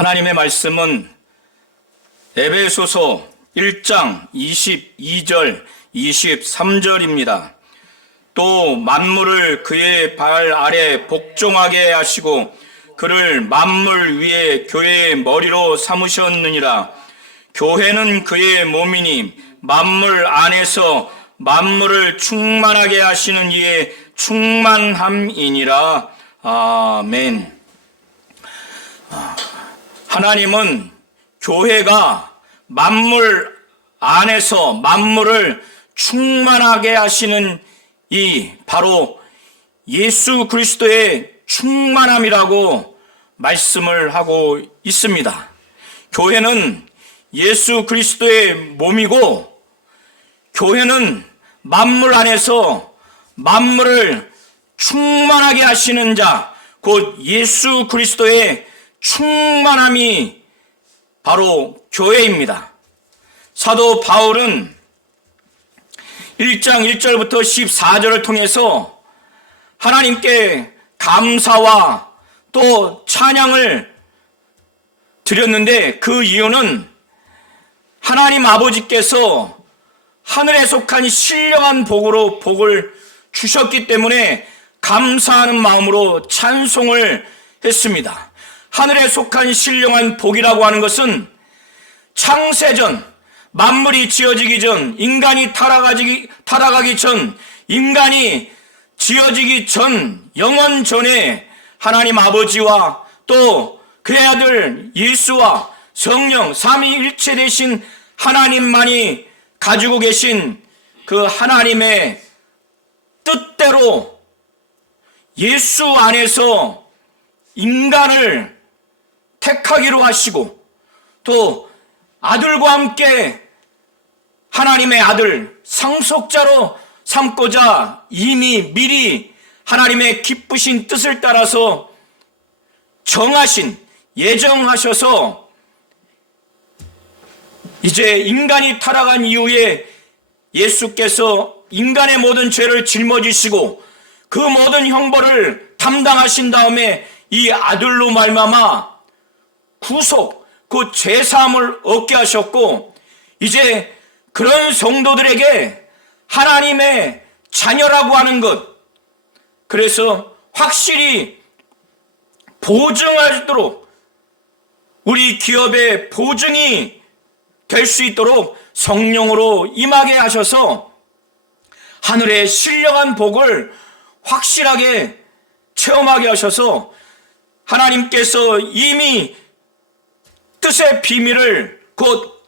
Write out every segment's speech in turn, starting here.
하나님의 말씀은 에베소서 1장 22절 23절입니다. 또 만물을 그의 발 아래 복종하게 하시고 그를 만물 위에 교회의 머리로 삼으셨느니라. 교회는 그의 몸이니 만물 안에서 만물을 충만하게 하시는 이의 충만함이니라. 아멘. 하나님은 교회가 만물 안에서 만물을 충만하게 하시는 이 바로 예수 그리스도의 충만함이라고 말씀을 하고 있습니다. 교회는 예수 그리스도의 몸이고 교회는 만물 안에서 만물을 충만하게 하시는 자, 곧 예수 그리스도의 충만함이 바로 교회입니다. 사도 바울은 1장 1절부터 14절을 통해서 하나님께 감사와 또 찬양을 드렸는데 그 이유는 하나님 아버지께서 하늘에 속한 신령한 복으로 복을 주셨기 때문에 감사하는 마음으로 찬송을 했습니다. 하늘에 속한 신령한 복이라고 하는 것은 창세전, 만물이 지어지기 전, 인간이 타락하기 전, 인간이 지어지기 전, 영원 전에 하나님 아버지와 또 그의 아들 예수와 성령, 삼위일체 되신 하나님만이 가지고 계신 그 하나님의 뜻대로 예수 안에서 인간을 택하기로 하시고 또 아들과 함께 하나님의 아들 상속자로 삼고자 이미 미리 하나님의 기쁘신 뜻을 따라서 정하신 예정하셔서 이제 인간이 타락한 이후에 예수께서 인간의 모든 죄를 짊어지시고 그 모든 형벌을 담당하신 다음에 이 아들로 말미암아 구속, 그 죄사함을 얻게 하셨고 이제 그런 성도들에게 하나님의 자녀라고 하는 것, 그래서 확실히 보증하도록 우리 기업의 보증이 될 수 있도록 성령으로 임하게 하셔서 하늘의 신령한 복을 확실하게 체험하게 하셔서 하나님께서 이미 뜻의 비밀을 곧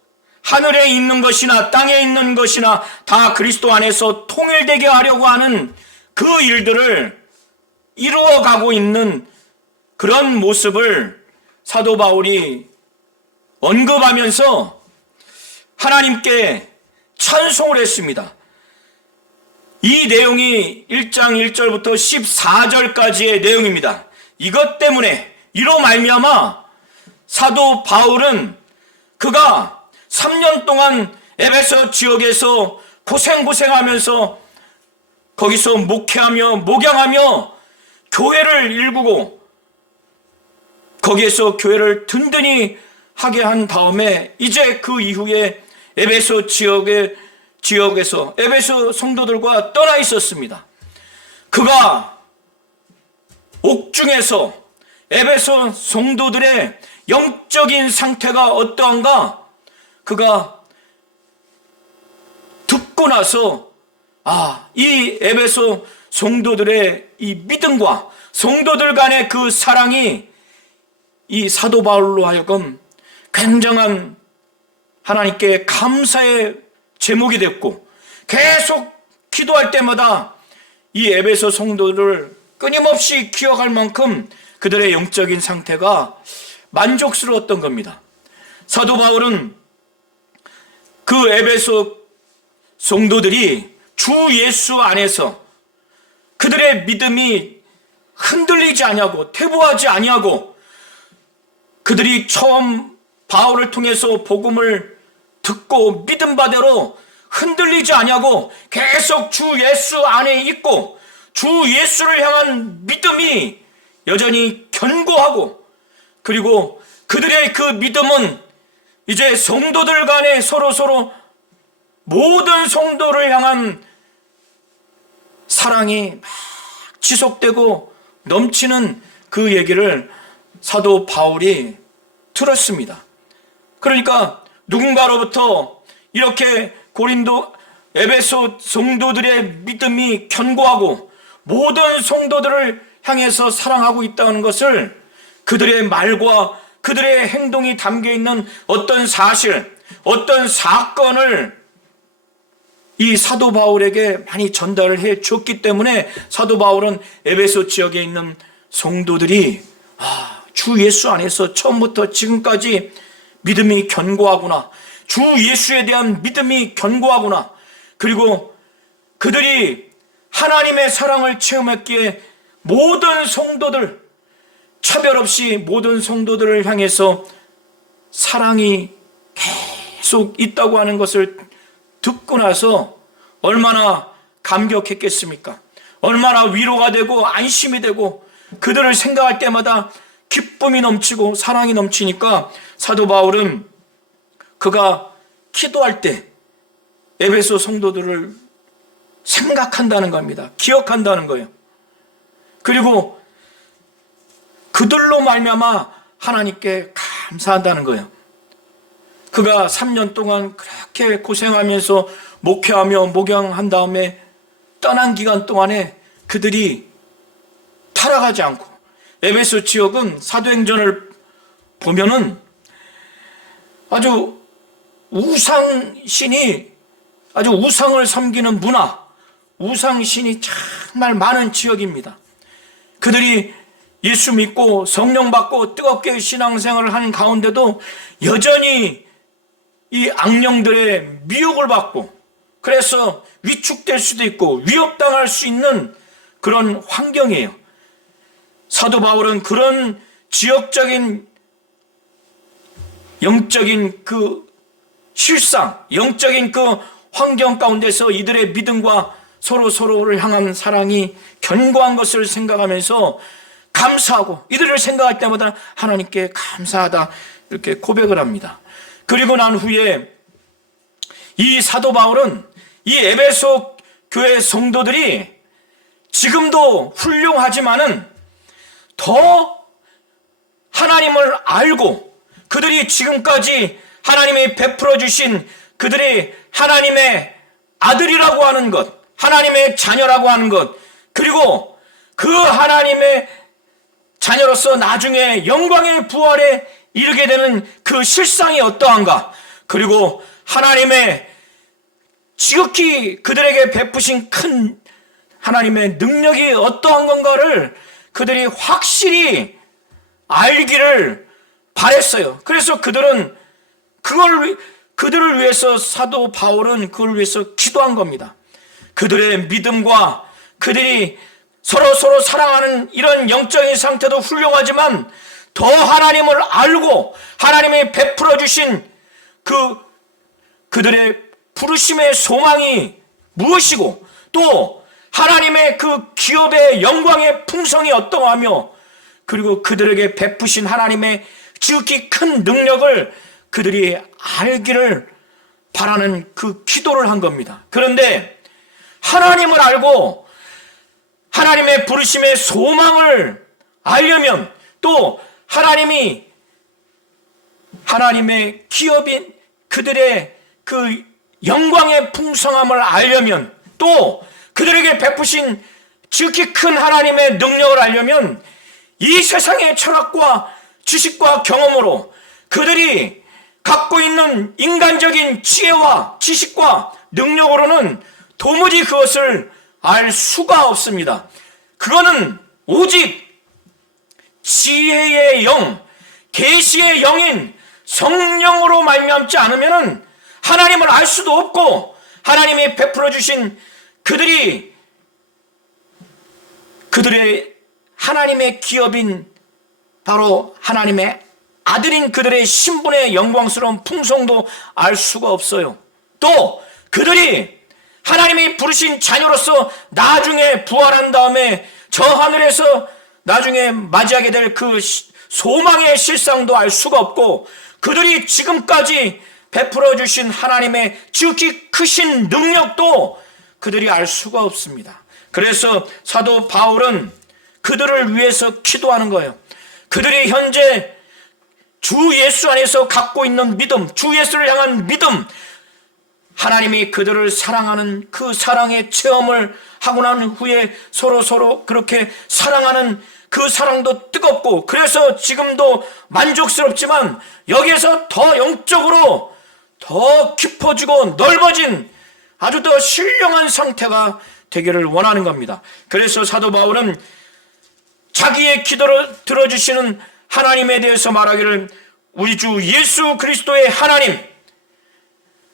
하늘에 있는 것이나 땅에 있는 것이나 다 그리스도 안에서 통일되게 하려고 하는 그 일들을 이루어가고 있는 그런 모습을 사도 바울이 언급하면서 하나님께 찬송을 했습니다. 이 내용이 1장 1절부터 14절까지의 내용입니다. 이것 때문에 이로 말미암아 사도 바울은 그가 3년 동안 에베소 지역에서 고생하면서 거기서 목회하며 목양하며 교회를 일구고 거기에서 교회를 든든히 하게 한 다음에 이제 그 이후에 에베소 지역에서 에베소 성도들과 떠나 있었습니다. 그가 옥중에서 에베소 성도들의 영적인 상태가 어떠한가 그가 듣고 나서 이 에베소 성도들의 이 믿음과 성도들 간의 그 사랑이 이 사도 바울로 하여금 굉장한 하나님께 감사의 제목이 됐고 계속 기도할 때마다 이 에베소 성도들을 끊임없이 기억할 만큼 그들의 영적인 상태가 만족스러웠던 겁니다. 사도 바울은 그 에베소 성도들이 주 예수 안에서 그들의 믿음이 흔들리지 아니하고 퇴보하지 아니하고 그들이 처음 바울을 통해서 복음을 듣고 믿음 바대로 흔들리지 아니하고 계속 주 예수 안에 있고 주 예수를 향한 믿음이 여전히 견고하고 그리고 그들의 그 믿음은 이제 성도들 간에 서로 모든 성도를 향한 사랑이 막 지속되고 넘치는 그 얘기를 사도 바울이 들었습니다. 그러니까 누군가로부터 이렇게 고린도 에베소 성도들의 믿음이 견고하고 모든 성도들을 향해서 사랑하고 있다는 것을 그들의 말과 그들의 행동이 담겨있는 어떤 사실, 어떤 사건을 이 사도 바울에게 많이 전달을 해 줬기 때문에 사도 바울은 에베소 지역에 있는 성도들이 주 예수 안에서 처음부터 지금까지 믿음이 견고하구나, 주 예수에 대한 믿음이 견고하구나, 그리고 그들이 하나님의 사랑을 체험했기에 모든 성도들, 차별 없이 모든 성도들을 향해서 사랑이 계속 있다고 하는 것을 듣고 나서 얼마나 감격했겠습니까? 얼마나 위로가 되고 안심이 되고 그들을 생각할 때마다 기쁨이 넘치고 사랑이 넘치니까 사도 바울은 그가 기도할 때 에베소 성도들을 생각한다는 겁니다. 기억한다는 거예요. 그리고 그들로 말미암아 하나님께 감사한다는 거예요. 그가 3년 동안 그렇게 고생하면서 목회하며 목양한 다음에 떠난 기간 동안에 그들이 타락하지 않고, 에베소 지역은 사도행전을 보면은 아주 우상신이, 아주 우상을 섬기는 문화, 우상신이 정말 많은 지역입니다. 그들이 예수 믿고 성령 받고 뜨겁게 신앙생활을 하는 가운데도 여전히 이 악령들의 미혹을 받고, 그래서 위축될 수도 있고 위협당할 수 있는 그런 환경이에요. 사도 바울은 그런 지역적인 영적인 그 실상, 영적인 그 환경 가운데서 이들의 믿음과 서로를 향한 사랑이 견고한 것을 생각하면서 감사하고, 이들을 생각할 때마다 하나님께 감사하다 이렇게 고백을 합니다. 그리고 난 후에 이 사도 바울은 이 에베소 교회 성도들이 지금도 훌륭하지만은 더 하나님을 알고, 그들이 지금까지 하나님이 베풀어 주신 그들이 하나님의 아들이라고 하는 것, 하나님의 자녀라고 하는 것, 그리고 그 하나님의 자녀로서 나중에 영광의 부활에 이르게 되는 그 실상이 어떠한가, 그리고 하나님의 지극히 그들에게 베푸신 큰 하나님의 능력이 어떠한 건가를 그들이 확실히 알기를 바랬어요. 그래서 그들은 그들을 위해서 사도 바울은 그걸 위해서 기도한 겁니다. 그들의 믿음과 그들이 서로 사랑하는 이런 영적인 상태도 훌륭하지만 더 하나님을 알고 하나님이 베풀어 주신 그들의 부르심의 소망이 무엇이고, 또 하나님의 그 기업의 영광의 풍성이 어떠하며, 그리고 그들에게 베푸신 하나님의 지극히 큰 능력을 그들이 알기를 바라는 그 기도를 한 겁니다. 그런데 하나님을 알고 하나님의 부르심의 소망을 알려면, 또 하나님의 기업인 그들의 그 영광의 풍성함을 알려면, 또 그들에게 베푸신 지극히 큰 하나님의 능력을 알려면 이 세상의 철학과 지식과 경험으로, 그들이 갖고 있는 인간적인 지혜와 지식과 능력으로는 도무지 그것을 알 수가 없습니다. 그거는 오직 지혜의 영, 계시의 영인 성령으로 말미암지 않으면 하나님을 알 수도 없고, 하나님이 베풀어 주신 그들의 하나님의 기업인 바로 하나님의 아들인 그들의 신분의 영광스러운 풍성도 알 수가 없어요. 또 그들이 하나님이 부르신 자녀로서 나중에 부활한 다음에 저 하늘에서 나중에 맞이하게 될 그 소망의 실상도 알 수가 없고 그들이 지금까지 베풀어 주신 하나님의 지극히 크신 능력도 그들이 알 수가 없습니다. 그래서 사도 바울은 그들을 위해서 기도하는 거예요. 그들이 현재 주 예수 안에서 갖고 있는 믿음, 주 예수를 향한 믿음, 하나님이 그들을 사랑하는 그 사랑의 체험을 하고 난 후에 서로 그렇게 사랑하는 그 사랑도 뜨겁고, 그래서 지금도 만족스럽지만 여기에서 더 영적으로 더 깊어지고 넓어진 아주 더 신령한 상태가 되기를 원하는 겁니다. 그래서 사도 바울은 자기의 기도를 들어주시는 하나님에 대해서 말하기를, 우리 주 예수 그리스도의 하나님,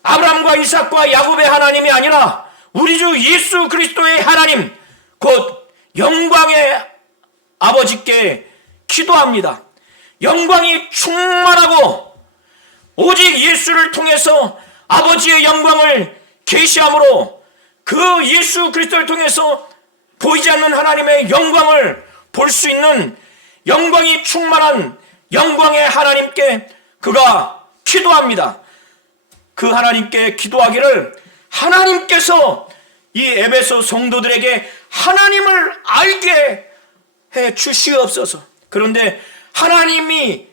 아브라함과 이삭과 야곱의 하나님이 아니라 우리 주 예수 그리스도의 하나님, 곧 영광의 아버지께 기도합니다. 영광이 충만하고 오직 예수를 통해서 아버지의 영광을 계시함으로 그 예수 그리스도를 통해서 보이지 않는 하나님의 영광을 볼 수 있는 영광이 충만한 영광의 하나님께 그가 기도합니다. 그 하나님께 기도하기를 하나님께서 이 에베소 성도들에게 하나님을 알게 해 주시옵소서. 그런데 하나님이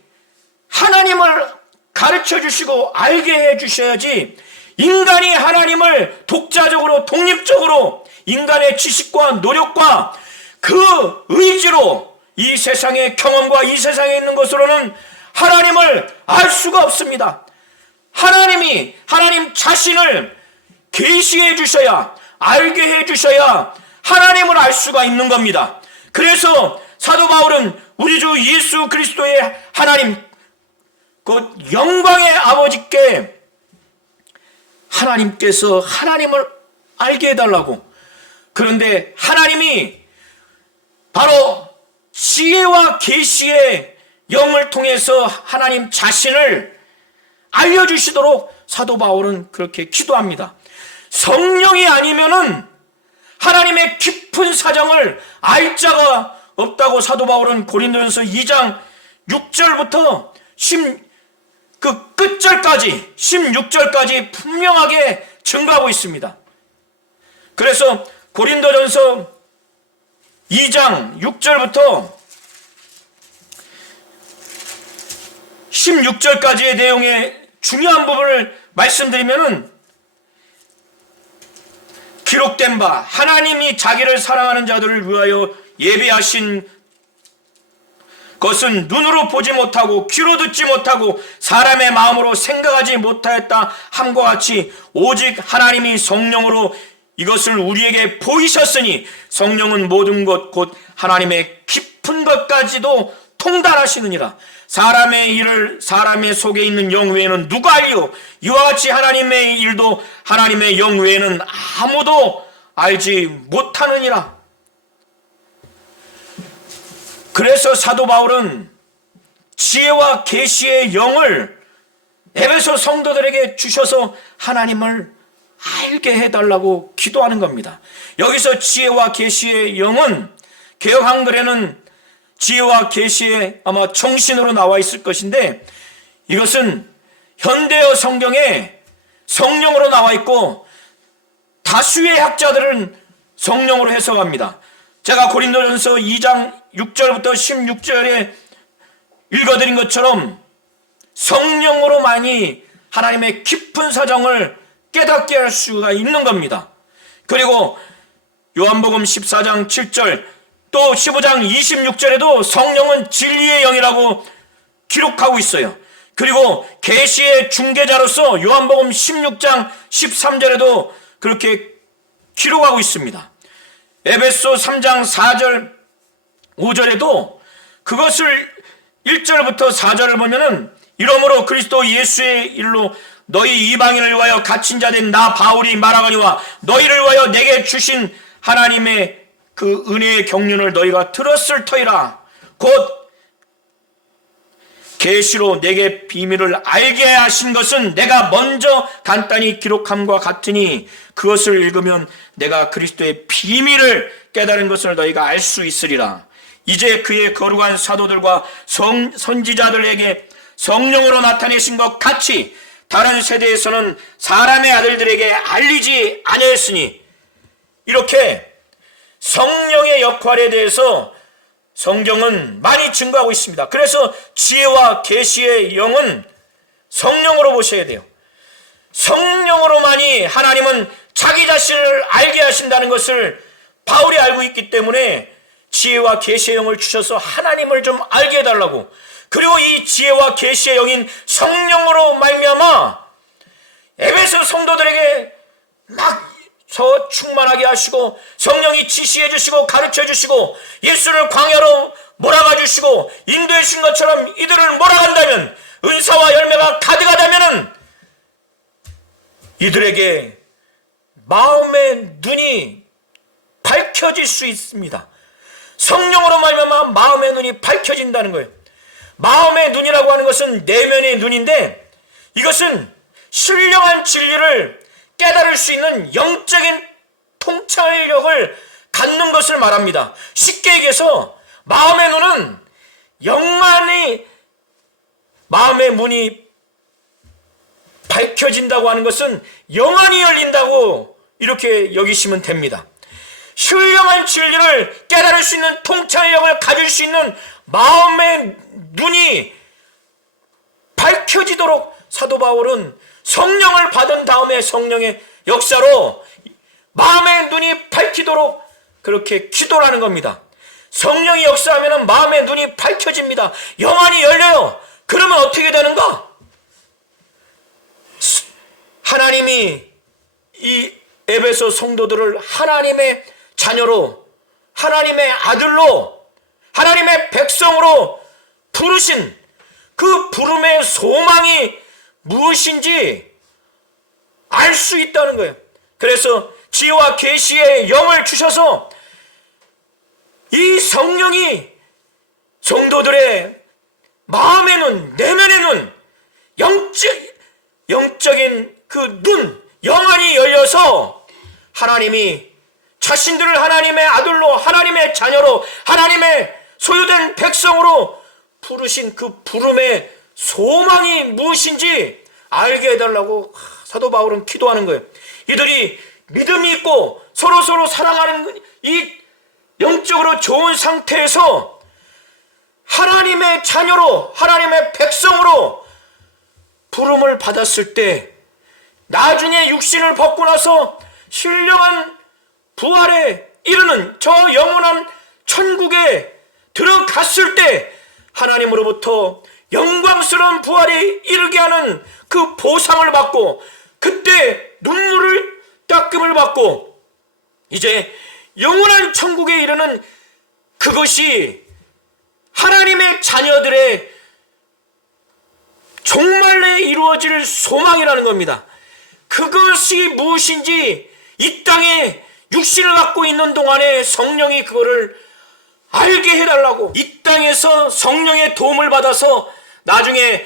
하나님을 가르쳐 주시고 알게 해 주셔야지, 인간이 하나님을 독자적으로 독립적으로 인간의 지식과 노력과 그 의지로 이 세상의 경험과 이 세상에 있는 것으로는 하나님을 알 수가 없습니다. 하나님이 하나님 자신을 계시해 주셔야, 알게 해 주셔야 하나님을 알 수가 있는 겁니다. 그래서 사도 바울은 우리 주 예수 그리스도의 하나님, 그 영광의 아버지께 하나님께서 하나님을 알게 해달라고. 그런데 하나님이 바로 지혜와 계시의 영을 통해서 하나님 자신을 알려주시도록 사도 바울은 그렇게 기도합니다. 성령이 아니면은 하나님의 깊은 사정을 알 자가 없다고 사도 바울은 고린도전서 2장 6절부터 그 끝절까지 16절까지 분명하게 증거하고 있습니다. 그래서 고린도전서 2장 6절부터 16절까지의 내용의 중요한 부분을 말씀드리면은, 기록된 바 하나님이 자기를 사랑하는 자들을 위하여 예비하신 것은 눈으로 보지 못하고 귀로 듣지 못하고 사람의 마음으로 생각하지 못하였다 함과 같이 오직 하나님이 성령으로 이것을 우리에게 보이셨으니 성령은 모든 것 곧 하나님의 깊은 것까지도 통달하시느니라. 사람의 일을 사람의 속에 있는 영 외에는 누가 알리요? 이와 같이 하나님의 일도 하나님의 영 외에는 아무도 알지 못하느니라. 그래서 사도 바울은 지혜와 계시의 영을 에베소 성도들에게 주셔서 하나님을 알게 해달라고 기도하는 겁니다. 여기서 지혜와 계시의 영은 개역 한글에는 지혜와 계시의 아마 정신으로 나와 있을 것인데, 이것은 현대어 성경에 성령으로 나와 있고 다수의 학자들은 성령으로 해석합니다. 제가 고린도전서 2장 6절부터 16절에 읽어드린 것처럼 성령으로만이 하나님의 깊은 사정을 깨닫게 할 수가 있는 겁니다. 그리고 요한복음 14장 7절 또 15장 26절에도 성령은 진리의 영이라고 기록하고 있어요. 그리고 계시의 중개자로서 요한복음 16장 13절에도 그렇게 기록하고 있습니다. 에베소 3장 4절 5절에도 그것을 1절부터 4절을 보면은, 이러므로 그리스도 예수의 일로 너희 이방인을 위하여 갇힌 자 된 나 바울이 말하거니와 너희를 위하여 내게 주신 하나님의 그 은혜의 경륜을 너희가 들었을 터이라. 곧 계시로 내게 비밀을 알게 하신 것은 내가 먼저 간단히 기록함과 같으니 그것을 읽으면 내가 그리스도의 비밀을 깨달은 것을 너희가 알 수 있으리라. 이제 그의 거룩한 사도들과 선지자들에게 성령으로 나타내신 것 같이 다른 세대에서는 사람의 아들들에게 알리지 아니했으니, 이렇게 성령의 역할에 대해서 성경은 많이 증거하고 있습니다. 그래서 지혜와 계시의 영은 성령으로 보셔야 돼요. 성령으로만이 하나님은 자기 자신을 알게 하신다는 것을 바울이 알고 있기 때문에 지혜와 계시의 영을 주셔서 하나님을 좀 알게 해달라고, 그리고 이 지혜와 계시의 영인 성령으로 말미암아 에베소 성도들에게 막 충만하게 하시고, 성령이 지시해 주시고 가르쳐 주시고 예수를 광야로 몰아가 주시고 인도해 주신 것처럼 이들을 몰아간다면, 은사와 열매가 가득하다면 이들에게 마음의 눈이 밝혀질 수 있습니다. 성령으로 말미암아 마음의 눈이 밝혀진다는 거예요. 마음의 눈이라고 하는 것은 내면의 눈인데, 이것은 신령한 진리를 깨달을 수 있는 영적인 통찰력을 갖는 것을 말합니다. 쉽게 얘기해서 마음의 눈은 영안이, 마음의 문이 밝혀진다고 하는 것은 영안이 열린다고 이렇게 여기시면 됩니다. 신령한 진리를 깨달을 수 있는 통찰력을 가질 수 있는 마음의 눈이 밝혀지도록 사도 바울은 성령을 받은 다음에 성령의 역사로 마음의 눈이 밝히도록 그렇게 기도를 하는 겁니다. 성령이 역사하면 마음의 눈이 밝혀집니다. 영안이 열려요. 그러면 어떻게 되는가? 하나님이 이 에베소 성도들을 하나님의 자녀로, 하나님의 아들로, 하나님의 백성으로 부르신 그 부름의 소망이 무엇인지 알 수 있다는 거예요. 그래서 지혜와 계시의 영을 주셔서 이 성령이 성도들의 마음의 눈, 내면의 눈, 영적인 그 눈, 영안이 열려서 하나님이 자신들을 하나님의 아들로, 하나님의 자녀로, 하나님의 소유된 백성으로 부르신 그 부름의 소망이 무엇인지 알게 해달라고 사도 바울은 기도하는 거예요. 이들이 믿음이 있고 서로 사랑하는 이 영적으로 좋은 상태에서 하나님의 자녀로, 하나님의 백성으로 부름을 받았을 때, 나중에 육신을 벗고 나서 신령한 부활에 이르는 저 영원한 천국에 들어갔을 때 하나님으로부터 영광스러운 부활에 이르게 하는 그 보상을 받고, 그때 눈물을 닦음을 받고 이제 영원한 천국에 이르는 그것이 하나님의 자녀들의 종말에 이루어질 소망이라는 겁니다. 그것이 무엇인지 이 땅에 육신을 갖고 있는 동안에 성령이 그거를 알게 해달라고, 이 땅에서 성령의 도움을 받아서 나중에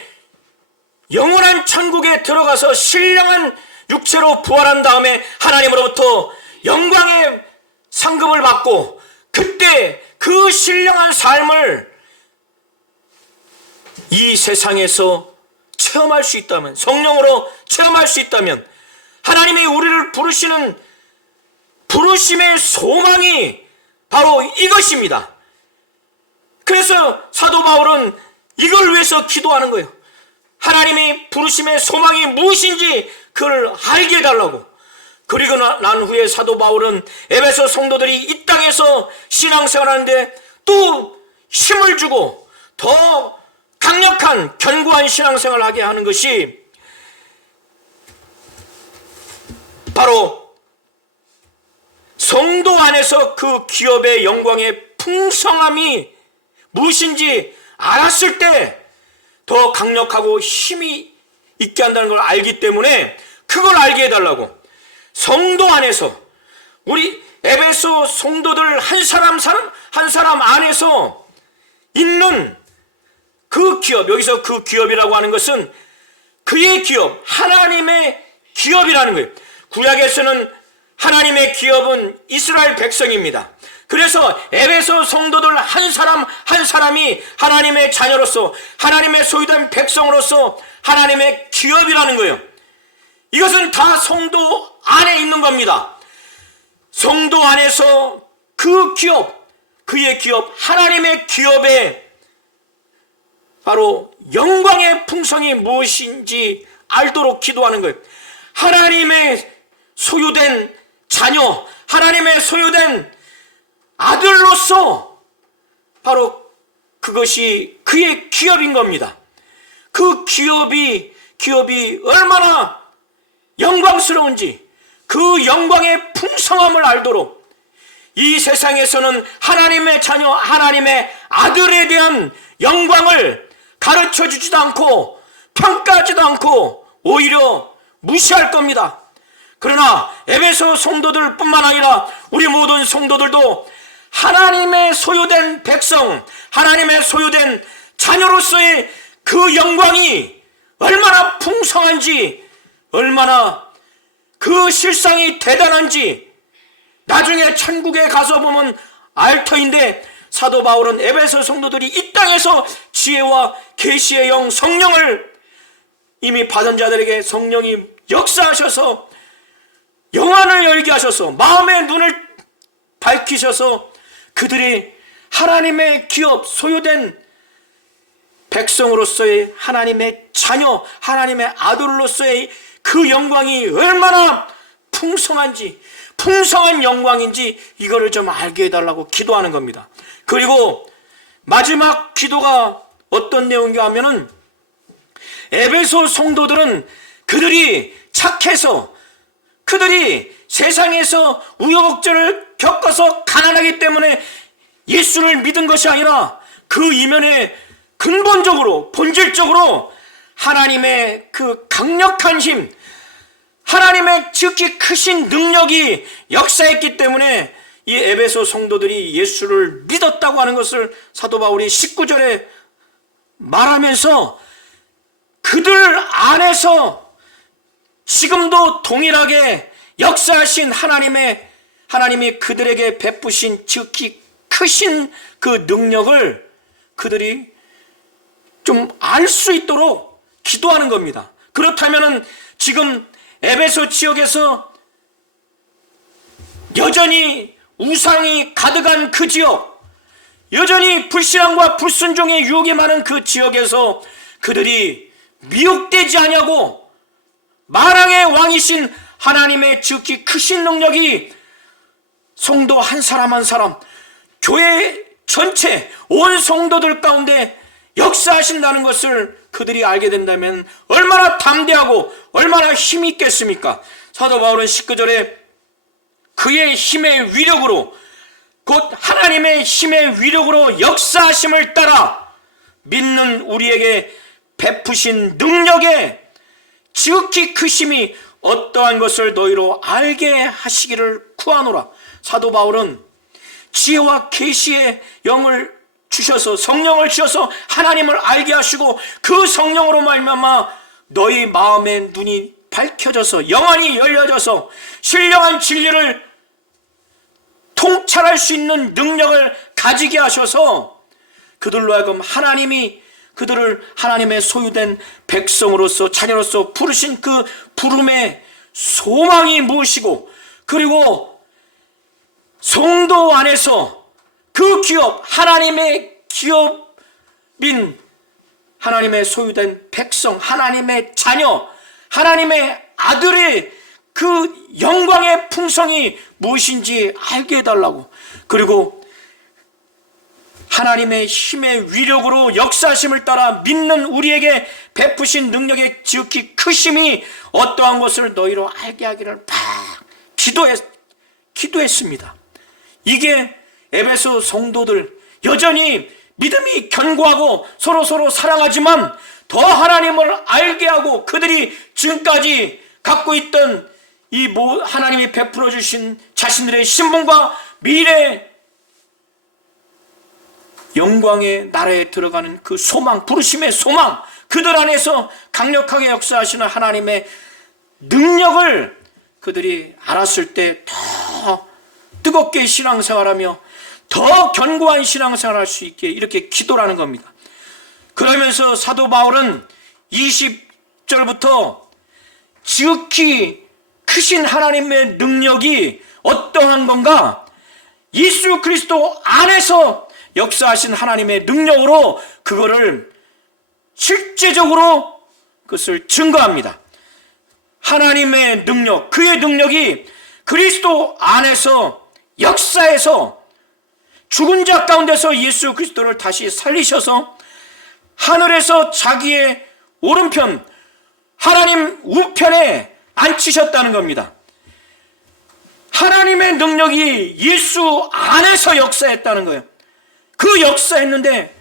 영원한 천국에 들어가서 신령한 육체로 부활한 다음에 하나님으로부터 영광의 상급을 받고, 그때 그 신령한 삶을 이 세상에서 체험할 수 있다면, 성령으로 체험할 수 있다면, 하나님이 우리를 부르시는 부르심의 소망이 바로 이것입니다. 그래서 사도 바울은 이걸 위해서 기도하는 거예요. 하나님이 부르심의 소망이 무엇인지 그걸 알게 해달라고. 그리고 난 후에 사도 바울은 에베소 성도들이 이 땅에서 신앙생활하는데 또 힘을 주고 더 강력한 견고한 신앙생활을 하게 하는 것이 바로 성도 안에서 그 기업의 영광의 풍성함이 무엇인지 알았을 때 더 강력하고 힘이 있게 한다는 걸 알기 때문에 그걸 알게 해달라고. 성도 안에서, 우리 에베소 성도들 한 사람 안에서 있는 그 기업, 여기서 그 기업이라고 하는 것은 그의 기업, 하나님의 기업이라는 거예요. 구약에서는 하나님의 기업은 이스라엘 백성입니다. 그래서 에베소 성도들 한 사람 한 사람이 하나님의 자녀로서 하나님의 소유된 백성으로서 하나님의 기업이라는 거예요. 이것은 다 성도 안에 있는 겁니다. 성도 안에서 그 기업, 그의 기업, 하나님의 기업에 바로 영광의 풍성이 무엇인지 알도록 기도하는 거예요. 하나님의 소유된 자녀, 하나님의 소유된 아들로서 바로 그것이 그의 기업인 겁니다. 그 기업이 얼마나 영광스러운지 그 영광의 풍성함을 알도록 이 세상에서는 하나님의 자녀, 하나님의 아들에 대한 영광을 가르쳐주지도 않고 평가하지도 않고 오히려 무시할 겁니다. 그러나 에베소 성도들 뿐만 아니라 우리 모든 성도들도 하나님의 소유된 백성, 하나님의 소유된 자녀로서의 그 영광이 얼마나 풍성한지, 얼마나 그 실상이 대단한지 나중에 천국에 가서 보면 알 터인데, 사도 바울은 에베소 성도들이 이 땅에서 지혜와 계시의 영 성령을 이미 받은 자들에게 성령이 역사하셔서 영안을 열게 하셔서 마음의 눈을 밝히셔서 그들이 하나님의 기업, 소유된 백성으로서의 하나님의 자녀, 하나님의 아들로서의 그 영광이 얼마나 풍성한지, 풍성한 영광인지 이거를 좀 알게 해달라고 기도하는 겁니다. 그리고 마지막 기도가 어떤 내용인가 하면은 에베소 성도들은 그들이 착해서, 그들이 세상에서 우여곡절을 겪어서 가난하기 때문에 예수를 믿은 것이 아니라 그 이면에 근본적으로, 본질적으로 하나님의 그 강력한 힘, 하나님의 지극히 크신 능력이 역사했기 때문에 이 에베소 성도들이 예수를 믿었다고 하는 것을 사도 바울이 19절에 말하면서 그들 안에서 지금도 동일하게 역사하신 하나님이 그들에게 베푸신 지극히 크신 그 능력을 그들이 좀 알 수 있도록 기도하는 겁니다. 그렇다면 지금 에베소 지역에서 여전히 우상이 가득한 그 지역, 여전히 불신앙과 불순종의 유혹이 많은 그 지역에서 그들이 미혹되지 아니하고 만왕의 왕이신 하나님의 지극히 크신 능력이 성도 한 사람 한 사람, 교회 전체 온 성도들 가운데 역사하신다는 것을 그들이 알게 된다면 얼마나 담대하고 얼마나 힘이 있겠습니까? 사도 바울은 19절에 그의 힘의 위력으로, 곧 하나님의 힘의 위력으로 역사하심을 따라 믿는 우리에게 베푸신 능력의 지극히 크심이 어떠한 것을 너희로 알게 하시기를 구하노라. 사도 바울은 지혜와 계시의 영을 주셔서, 성령을 주셔서 하나님을 알게 하시고 그 성령으로 말미암아 너희 마음의 눈이 밝혀져서 영안이 열려져서 신령한 진리를 통찰할 수 있는 능력을 가지게 하셔서 그들로 하여금 하나님이 그들을 하나님의 소유된 백성으로서, 자녀로서 부르신 그 부름의 소망이 무엇이고, 그리고 성도 안에서 그 기업, 하나님의 기업인 하나님의 소유된 백성, 하나님의 자녀, 하나님의 아들의 그 영광의 풍성이 무엇인지 알게 해달라고, 그리고 하나님의 힘의 위력으로 역사심을 따라 믿는 우리에게 베푸신 능력의 지극히 크심이 어떠한 것을 너희로 알게 하기를 막 기도했습니다. 이게 에베소 성도들 여전히 믿음이 견고하고 서로 사랑하지만 더 하나님을 알게 하고 그들이 지금까지 갖고 있던 이 하나님이 베풀어 주신 자신들의 신분과 미래 영광의 나라에 들어가는 그 소망, 부르심의 소망, 그들 안에서 강력하게 역사하시는 하나님의 능력을 그들이 알았을 때 더 뜨겁게 신앙생활하며 더 견고한 신앙생활을 할 수 있게 이렇게 기도를 하는 겁니다. 그러면서 사도 바울은 20절부터 지극히 크신 하나님의 능력이 어떠한 건가? 예수 그리스도 안에서 역사하신 하나님의 능력으로 그거를 실제적으로 그것을 증거합니다. 하나님의 능력, 그의 능력이 그리스도 안에서 역사해서 죽은 자 가운데서 예수 그리스도를 다시 살리셔서 하늘에서 자기의 오른편 하나님 우편에 앉히셨다는 겁니다. 하나님의 능력이 예수 안에서 역사했다는 거예요. 그 역사했는데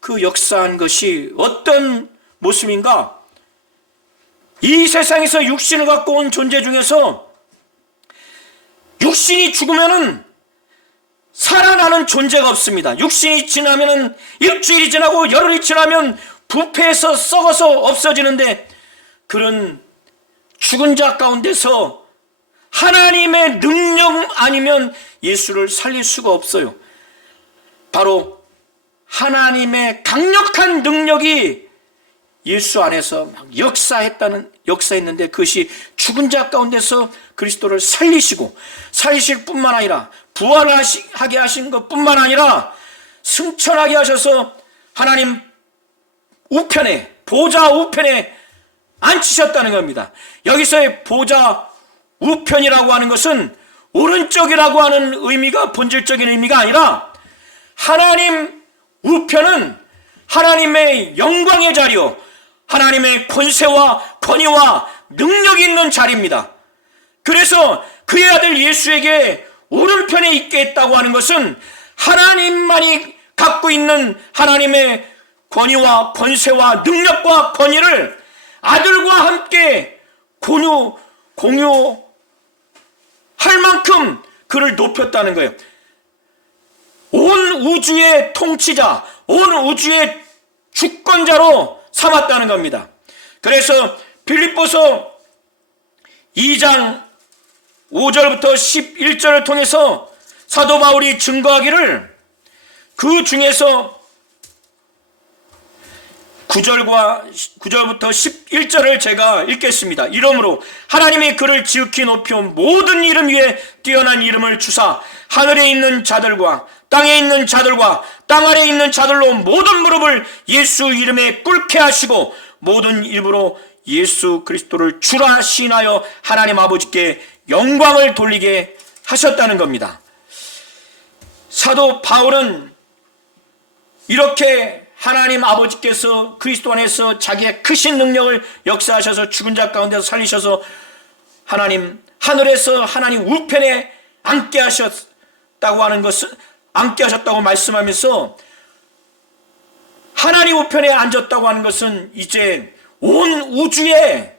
그 역사한 것이 어떤 모습인가? 이 세상에서 육신을 갖고 온 존재 중에서 육신이 죽으면은 살아나는 존재가 없습니다. 육신이 지나면은 일주일이 지나고 열흘이 지나면 부패해서 썩어서 없어지는데 그런 죽은 자 가운데서 하나님의 능력 아니면 예수를 살릴 수가 없어요. 바로 하나님의 강력한 능력이 예수 안에서 막 역사했는데 그것이 죽은 자 가운데서 그리스도를 살리실 뿐만 아니라 부활하게 하신 것뿐만 아니라 승천하게 하셔서 하나님 우편에, 보좌 우편에 앉히셨다는 겁니다. 여기서의 보좌 우편이라고 하는 것은 오른쪽이라고 하는 의미가 본질적인 의미가 아니라 하나님 우편은 하나님의 영광의 자리요, 하나님의 권세와 권위와 능력이 있는 자리입니다. 그래서 그의 아들 예수에게 오른편에 있게 했다고 하는 것은 하나님만이 갖고 있는 하나님의 권위와 권세와 능력과 권위를 아들과 함께 공유할 만큼 그를 높였다는 거예요. 온 우주의 통치자, 온 우주의 주권자로 삼았다는 겁니다. 그래서 빌립보서 2장 5절부터 11절을 통해서 사도 바울이 증거하기를 그 중에서 9절부터 11절을 제가 읽겠습니다. 이러므로 하나님이 그를 지극히 높여 모든 이름 위에 뛰어난 이름을 주사 하늘에 있는 자들과 땅에 있는 자들과 땅 아래에 있는 자들로 모든 무릎을 예수 이름에 꿇게 하시고 모든 입으로 예수 그리스도를 주라 시인하여 하나님 아버지께 영광을 돌리게 하셨다는 겁니다. 사도 바울은 이렇게 하나님 아버지께서 그리스도 안에서 자기의 크신 능력을 역사하셔서 죽은 자 가운데서 살리셔서 하나님 하늘에서 하나님 우편에 앉게 하셨다고 하는 것은 앉게 하셨다고 말씀하면서 하나님 우편에 앉았다고 하는 것은 이제 온 우주의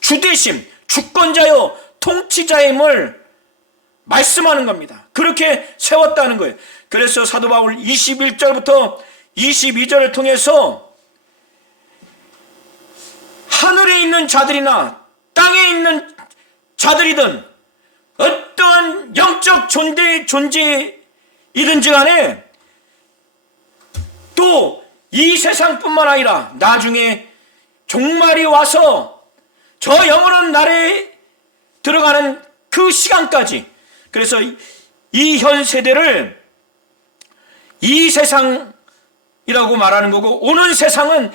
주대심, 주권자요 통치자임을 말씀하는 겁니다. 그렇게 세웠다는 거예요. 그래서 사도 바울 21절부터 22절을 통해서 하늘에 있는 자들이나 땅에 있는 자들이든 어떠한 영적 존재이든지 간에 또 이 세상뿐만 아니라 나중에 종말이 와서 저 영원한 나라에 들어가는 그 시간까지, 그래서 이 현 세대를 이 세상이라고 말하는 거고, 오는 세상은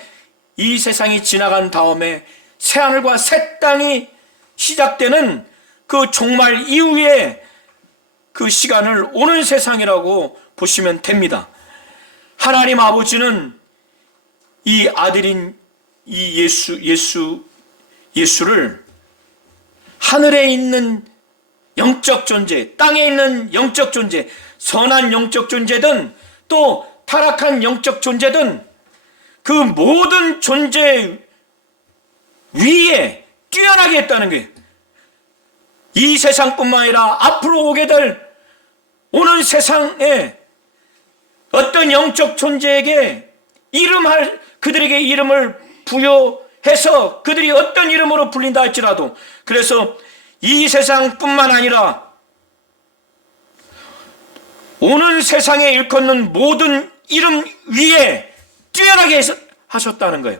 이 세상이 지나간 다음에 새하늘과 새 땅이 시작되는 그 종말 이후에 그 시간을 오는 세상이라고 보시면 됩니다. 하나님 아버지는 이 아들인 이 예수를 하늘에 있는 영적 존재, 땅에 있는 영적 존재, 선한 영적 존재든 또 타락한 영적 존재든 그 모든 존재 위에 뛰어나게 했다는 거예요. 이 세상뿐만 아니라 앞으로 오게 될 오는 세상에 어떤 영적 존재에게 그들에게 이름을 부여해서 그들이 어떤 이름으로 불린다 할지라도, 그래서 이 세상뿐만 아니라 오는 세상에 일컫는 모든 이름 위에 뛰어나게 하셨다는 거예요.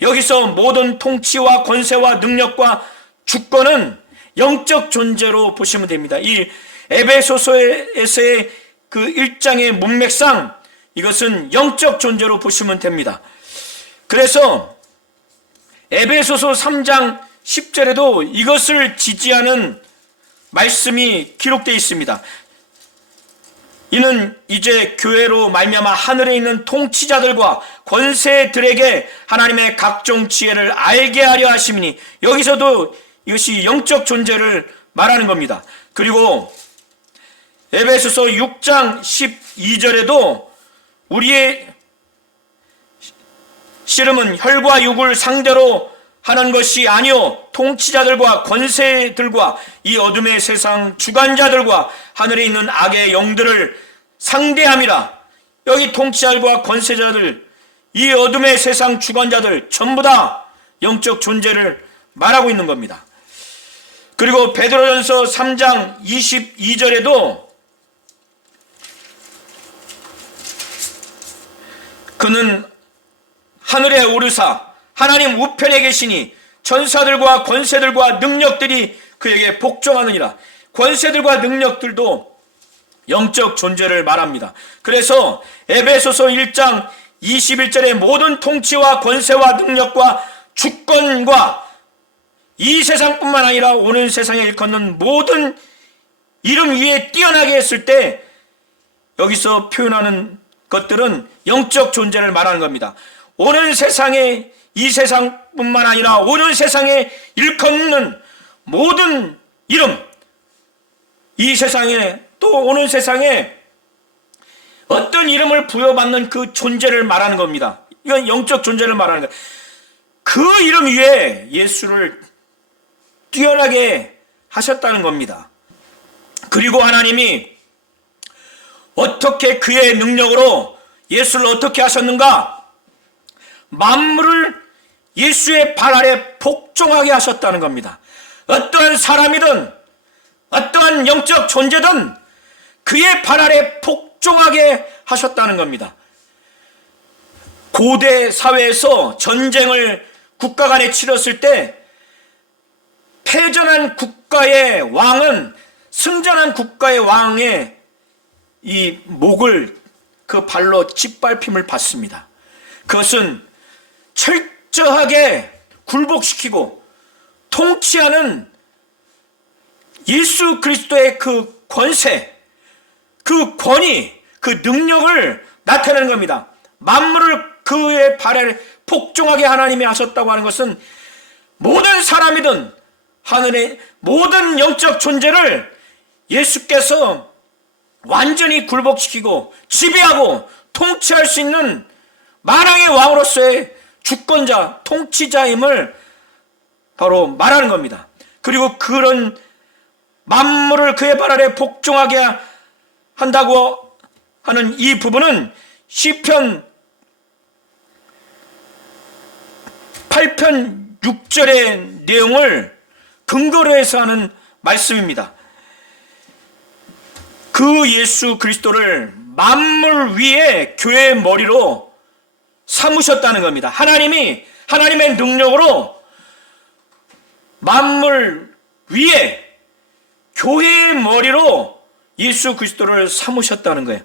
여기서 모든 통치와 권세와 능력과 주권은 영적 존재로 보시면 됩니다. 이 에베소서에서의 그 1장의 문맥상 이것은 영적 존재로 보시면 됩니다. 그래서 에베소서 3장 10절에도 이것을 지지하는 말씀이 기록되어 있습니다. 이는 이제 교회로 말미암아 하늘에 있는 통치자들과 권세들에게 하나님의 각종 지혜를 알게 하려 하심이니, 여기서도 이것이 영적 존재를 말하는 겁니다. 그리고 에베소서 6장 12절에도 우리의 씨름은 혈과 육을 상대로 하는 것이 아니요 통치자들과 권세들과 이 어둠의 세상 주관자들과 하늘에 있는 악의 영들을 상대함이라. 여기 통치자들과 권세자들, 이 어둠의 세상 주관자들 전부 다 영적 존재를 말하고 있는 겁니다. 그리고 베드로전서 3장 22절에도 그는 하늘에 오르사 하나님 우편에 계시니 전사들과 권세들과 능력들이 그에게 복종하느니라. 권세들과 능력들도 영적 존재를 말합니다. 그래서 에베소서 1장 21절에 모든 통치와 권세와 능력과 주권과 이 세상뿐만 아니라 오는 세상에 일컫는 모든 이름 위에 뛰어나게 했을 때 여기서 표현하는 것들은 영적 존재를 말하는 겁니다. 오는 세상에, 이 세상뿐만 아니라 오는 세상에 일컫는 모든 이름, 이 세상에 또 오는 세상에 어떤 이름을 부여받는 그 존재를 말하는 겁니다. 이건 영적 존재를 말하는 거예요. 그 이름 위에 예수를 뛰어나게 하셨다는 겁니다. 그리고 하나님이 어떻게 그의 능력으로 예수를 어떻게 하셨는가? 만물을 예수의 발 아래 복종하게 하셨다는 겁니다. 어떠한 사람이든 어떠한 영적 존재든 그의 발 아래 복종하게 하셨다는 겁니다. 고대 사회에서 전쟁을 국가 간에 치렀을 때 패전한 국가의 왕은 승전한 국가의 왕의 이 목을 그 발로 짓밟힘을 받습니다. 그것은 철저하게 굴복시키고 통치하는 예수 그리스도의 그 권세, 그 권위, 그 능력을 나타내는 겁니다. 만물을 그의 발에 복종하게 하나님이 하셨다고 하는 것은 모든 사람이든 하늘의 모든 영적 존재를 예수께서 완전히 굴복시키고 지배하고 통치할 수 있는 만왕의 왕으로서의 주권자, 통치자임을 바로 말하는 겁니다. 그리고 그런 만물을 그의 발 아래 복종하게 한다고 하는 이 부분은 시편 8편 6절의 내용을 근거로 해서 하는 말씀입니다. 그 예수 그리스도를 만물 위에 교회의 머리로 삼으셨다는 겁니다. 하나님이 하나님의 능력으로 만물 위에 교회의 머리로 예수 그리스도를 삼으셨다는 거예요.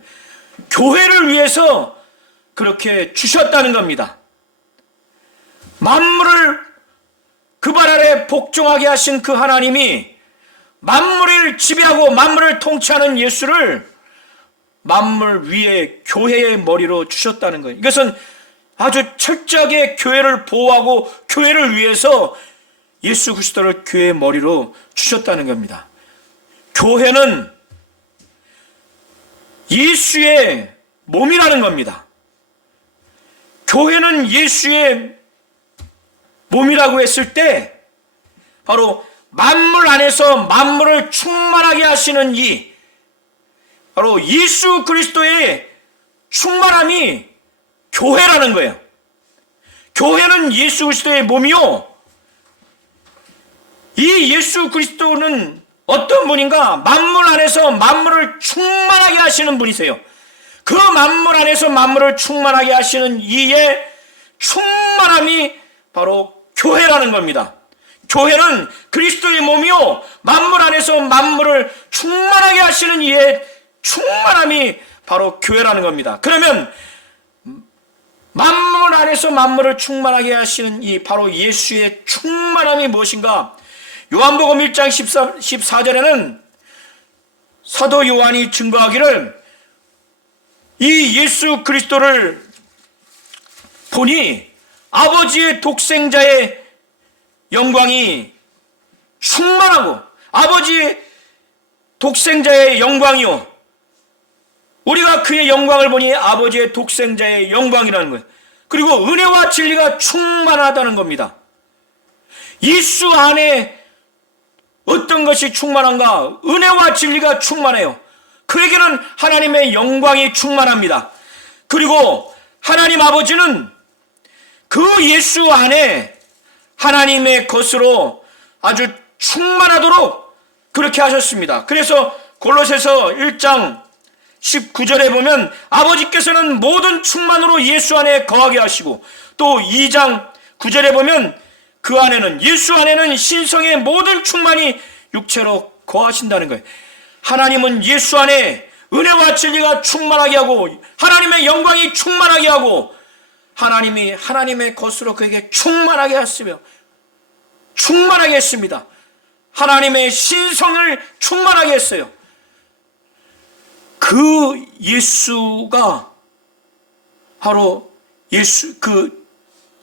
교회를 위해서 그렇게 주셨다는 겁니다. 만물을 그 발 아래 복종하게 하신 그 하나님이 만물을 지배하고 만물을 통치하는 예수를 만물 위에 교회의 머리로 주셨다는 거예요. 이것은 아주 철저하게 교회를 보호하고 교회를 위해서 예수 그리스도를 교회의 머리로 주셨다는 겁니다. 교회는 예수의 몸이라는 겁니다. 교회는 예수의 몸이라고 했을 때 바로 만물 안에서 만물을 충만하게 하시는 이 바로 예수 그리스도의 충만함이 교회라는 거예요. 교회는 예수 그리스도의 몸이요, 이 예수 그리스도는 어떤 분인가? 만물 안에서 만물을 충만하게 하시는 분이세요. 그 만물 안에서 만물을 충만하게 하시는 이의 충만함이 바로 교회라는 겁니다. 교회는 그리스도의 몸이요, 만물 안에서 만물을 충만하게 하시는 이의 충만함이 바로 교회라는 겁니다. 그러면 만물 안에서 만물을 충만하게 하시는 이 바로 예수의 충만함이 무엇인가? 요한복음 1장 14절에는 사도 요한이 증거하기를 이 예수 그리스도를 보니 아버지의 독생자의 영광이 충만하고, 아버지의 독생자의 영광이요, 우리가 그의 영광을 보니 아버지의 독생자의 영광이라는 거예요. 그리고 은혜와 진리가 충만하다는 겁니다. 예수 안에 어떤 것이 충만한가? 은혜와 진리가 충만해요. 그에게는 하나님의 영광이 충만합니다. 그리고 하나님 아버지는 그 예수 안에 하나님의 것으로 아주 충만하도록 그렇게 하셨습니다. 그래서 골로새서 1장 19절에 보면 아버지께서는 모든 충만으로 예수 안에 거하게 하시고, 또 2장 9절에 보면 그 안에는, 예수 안에는 신성의 모든 충만이 육체로 거하신다는 거예요. 하나님은 예수 안에 은혜와 진리가 충만하게 하고 하나님의 영광이 충만하게 하고 하나님이 하나님의 것으로 그에게 충만하게 했으며 충만하게 했습니다. 하나님의 신성을 충만하게 했어요. 그 예수가 바로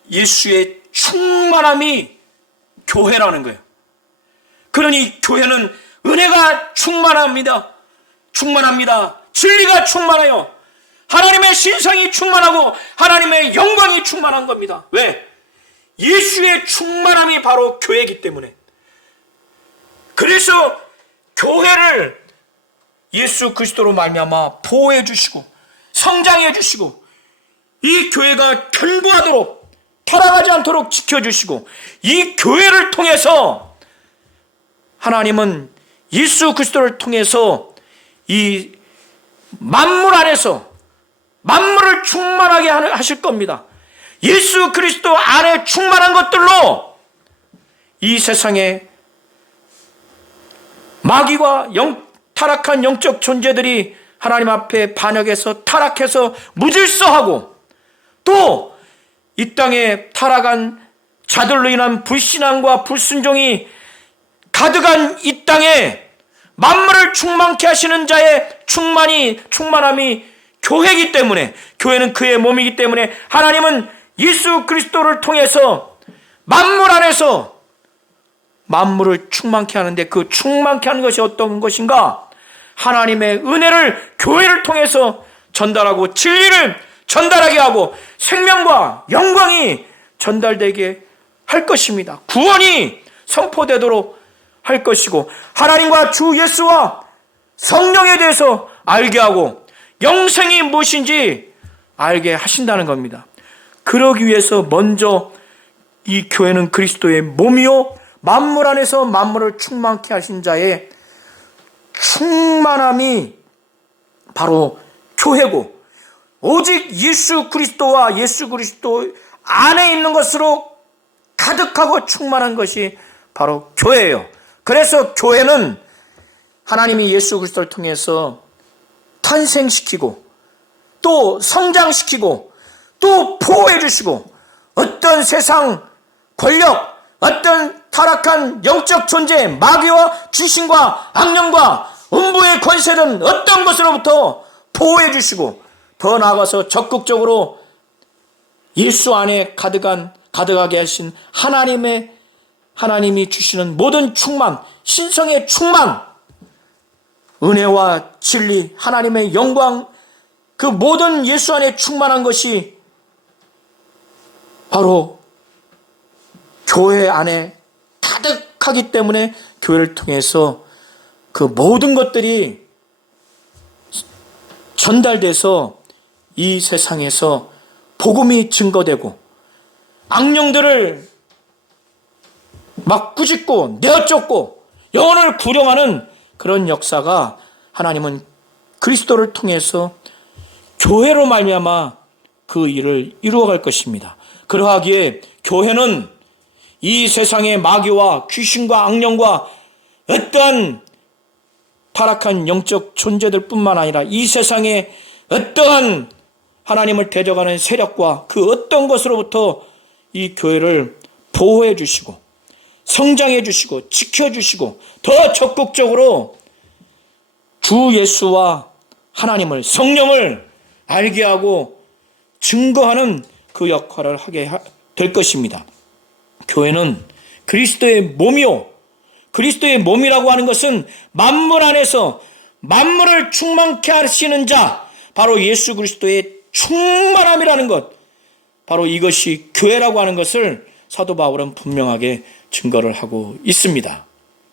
예수의 충만함이 교회라는 거예요. 그러니 교회는 은혜가 충만합니다. 진리가 충만해요. 하나님의 신성이 충만하고 하나님의 영광이 충만한 겁니다. 왜? 예수의 충만함이 바로 교회이기 때문에. 그래서 교회를 예수 그리스도로 말미암아 보호해 주시고 성장해 주시고, 이 교회가 견고하도록 타락하지 않도록 지켜주시고, 이 교회를 통해서 하나님은 예수 그리스도를 통해서 이 만물 안에서 만물을 충만하게 하실 겁니다. 예수 그리스도 안에 충만한 것들로 이 세상에 마귀와 타락한 영적 존재들이 하나님 앞에 반역해서 타락해서 무질서하고, 또 이 땅에 타락한 자들로 인한 불신앙과 불순종이 가득한 이 땅에 만물을 충만케 하시는 자의 충만함이 교회이기 때문에, 교회는 그의 몸이기 때문에 하나님은 예수 그리스도를 통해서 만물 안에서 만물을 충만케 하는데, 그 충만케 하는 것이 어떤 것인가? 하나님의 은혜를 교회를 통해서 전달하고 진리를 전달하게 하고 생명과 영광이 전달되게 할 것입니다. 구원이 선포되도록 할 것이고, 하나님과 주 예수와 성령에 대해서 알게 하고 영생이 무엇인지 알게 하신다는 겁니다. 그러기 위해서 먼저 이 교회는 그리스도의 몸이요 만물 안에서 만물을 충만케 하신 자의 충만함이 바로 교회고, 오직 예수 그리스도와 예수 그리스도 안에 있는 것으로 가득하고 충만한 것이 바로 교회예요. 그래서 교회는 하나님이 예수 그리스도를 통해서 탄생시키고 또 성장시키고 또 보호해 주시고, 어떤 세상 권력, 어떤 타락한 영적 존재, 마귀와 귀신과 악령과 음부의 권세는 어떤 것으로부터 보호해 주시고, 더 나아가서 적극적으로 예수 안에 가득하게 하신 하나님이 주시는 모든 충만, 신성의 충만, 은혜와 진리, 하나님의 영광, 그 모든 예수 안에 충만한 것이 바로 교회 안에 가득하기 때문에 교회를 통해서 그 모든 것들이 전달돼서 이 세상에서 복음이 증거되고, 악령들을 막 꾸짖고 내어쫓고 영혼을 구령하는 그런 역사가 하나님은 그리스도를 통해서 교회로 말미암아 그 일을 이루어갈 것입니다. 그러하기에 교회는 이 세상의 마귀와 귀신과 악령과 어떠한 타락한 영적 존재들 뿐만 아니라 이 세상의 어떠한 하나님을 대적하는 세력과 그 어떤 것으로부터 이 교회를 보호해 주시고 성장해 주시고 지켜주시고 더 적극적으로 주 예수와 하나님을 성령을 알게 하고 증거하는 그 역할을 하게 될 것입니다. 교회는 그리스도의 몸이요, 그리스도의 몸이라고 하는 것은 만물 안에서 만물을 충만케 하시는 자, 바로 예수 그리스도의 충만함이라는 것, 바로 이것이 교회라고 하는 것을 사도 바울은 분명하게 증거를 하고 있습니다.